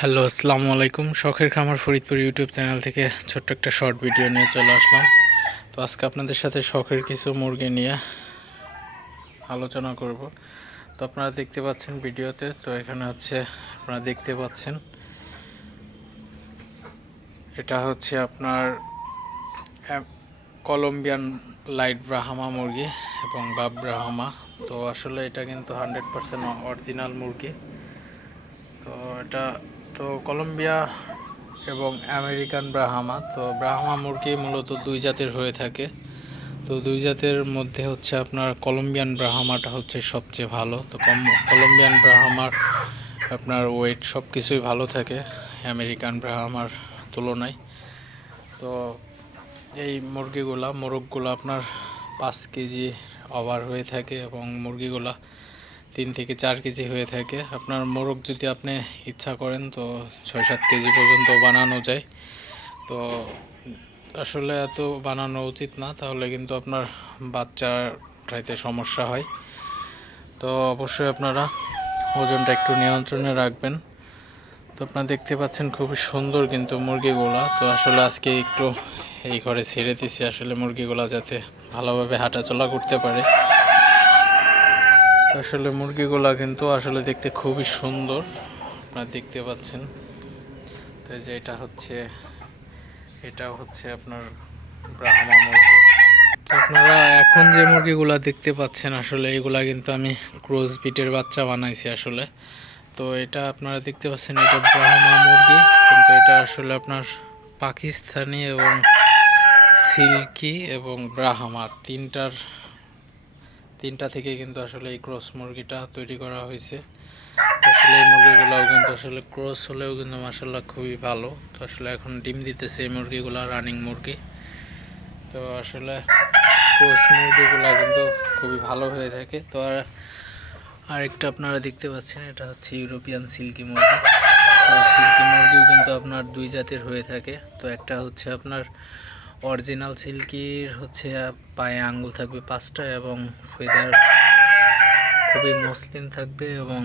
Hello, আসসালামু আলাইকুম। শখের খামার ফরিদপুর ইউটিউব চ্যানেল থেকে ছোট্ট একটা শর্ট ভিডিও নিয়ে চলে আসলাম। তো আজকে আপনাদের সাথে শখের কিছু মুরগি নিয়ে আলোচনা করব। তো আপনারা দেখতে পাচ্ছেন ভিডিওতে, তো এখানে হচ্ছে আপনারা দেখতে পাচ্ছেন, এটা হচ্ছে আপনার কলম্বিয়ান লাইট ব্রাহামা মুরগি এবং বাব ব্রাহামা। তো আসলে এটা কিন্তু হান্ড্রেড পার্সেন্ট অরিজিনাল মুরগি। তো এটা তো কলম্বিয়া এবং আমেরিকান ব্রাহামা। তো ব্রাহামা মুরগি মূলত দুই জাতের হয়ে থাকে। তো দুই জাতের মধ্যে হচ্ছে আপনার কলম্বিয়ান ব্রাহামাটা হচ্ছে সবচেয়ে ভালো। তো কলম্বিয়ান ব্রাহামার আপনার ওয়েট সব কিছুই ভালো থাকে আমেরিকান ব্রাহামার তুলনায়। তো এই মুরগিগুলা, মোরগগুলো আপনার পাঁচ কেজি ওভার হয়ে থাকে এবং মুরগিগুলা তিন থেকে চার কেজি হয়ে থাকে। আপনার মোরগ যদি আপনি ইচ্ছা করেন, তো ছয় সাত কেজি পর্যন্ত বানানো যায়। তো আসলে এত বানানো উচিত না, তাহলে কিন্তু আপনার খাইতে সমস্যা হয়। তো অবশ্যই আপনারা ওজনটা একটু নিয়ন্ত্রণে রাখবেন। তো আপনারা দেখতে পাচ্ছেন খুবই সুন্দর কিন্তু মুরগিগুলা। তো আসলে আজকে একটু এই ঘরে ছেড়ে দিছি, আসলে মুরগিগুলা যাতে ভালোভাবে হাঁটাচলা করতে পারে। আসলে মুরগিগুলা কিন্তু আসলে দেখতে খুবই সুন্দর। আপনারা দেখতে পাচ্ছেন। তো যে এটা হচ্ছে এটা হচ্ছে আপনার ব্রাহ্মা মুরগি। আপনারা এখন যে মুরগিগুলা দেখতে পাচ্ছেন, আসলে এগুলা কিন্তু আমি ক্রোজ বিটের বাচ্চা বানাইছি আসলে। তো এটা আপনারা দেখতে পাচ্ছেন, এটা ব্রাহ্মা মুরগি। কিন্তু এটা আসলে আপনার পাকিস্তানি এবং সিল্কি এবং ব্রাহ্মার তিনটার তিনটা থেকে কিন্তু আসলে এই ক্রস মুরগিটা তৈরি করা হয়েছে। আসলে এই মুরগিগুলোও কিন্তু আসলে ক্রস হলেও কিন্তু মাসাল্লাহ খুবই ভালো। তো আসলে এখন ডিম দিতেছে এই মুরগিগুলো, রানিং মুরগি। তো আসলে ক্রস মুরগিগুলো কিন্তু খুবই ভালো হয়ে থাকে। তো আর আরেকটা আপনারা দেখতে পাচ্ছেন, এটা হচ্ছে ইউরোপিয়ান সিল্কি মুরগি। সিল্কি মুরগিও কিন্তু আপনার দুই জাতের হয়ে থাকে। তো একটা হচ্ছে আপনার অরিজিনাল সিল্কির হচ্ছে পায়ে আঙ্গুল থাকবে পাঁচটা এবং ফেদার খুবই মসৃণ থাকবে এবং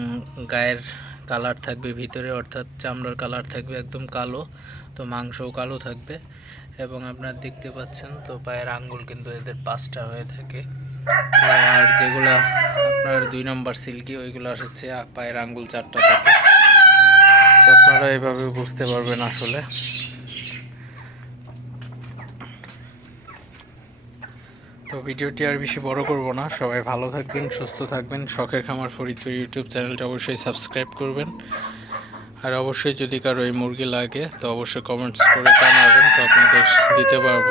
গায়ের কালার থাকবে ভিতরে, অর্থাৎ চামড়ার কালার থাকবে একদম কালো, তো মাংসও কালো থাকবে। এবং আপনার দেখতে পাচ্ছেন, তো পায়ের আঙ্গুল কিন্তু এদের পাঁচটা হয়ে থাকে। তো আর যেগুলা আপনার দুই নম্বর সিল্কি, ওইগুলার হচ্ছে পায়ের আঙ্গুল চারটা থাকে। আপনারা এভাবে বুঝতে পারবেন আসলে। তো ভিডিওটি আর বেশি বড় করব না। সবাই ভালো থাকবেন, সুস্থ থাকবেন। শখের খামার ফরিদপুর ইউটিউব চ্যানেলটা অবশ্যই সাবস্ক্রাইব করবেন। আর অবশ্যই যদি কারও এই মুরগি লাগে, তো অবশ্যই কমেন্টস করে জানাবেন, তো আপনাদের দিতে পারব।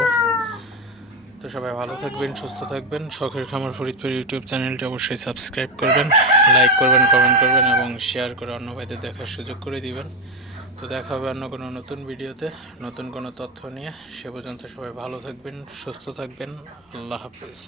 তো সবাই ভালো থাকবেন, সুস্থ থাকবেন। শখের খামার ফরিদপুর ইউটিউব চ্যানেলটি অবশ্যই সাবস্ক্রাইব করবেন লাইক করবেন কমেন্ট করবেন এবং শেয়ার করে অন্য ভাইদের দেখার সুযোগ করে দিবেন। তো দেখা হবে অন্য কোনো নতুন ভিডিওতে, নতুন কোনো তথ্য নিয়ে। সে পর্যন্ত সবাই ভালো থাকবেন, সুস্থ থাকবেন। আল্লাহ হাফিজ।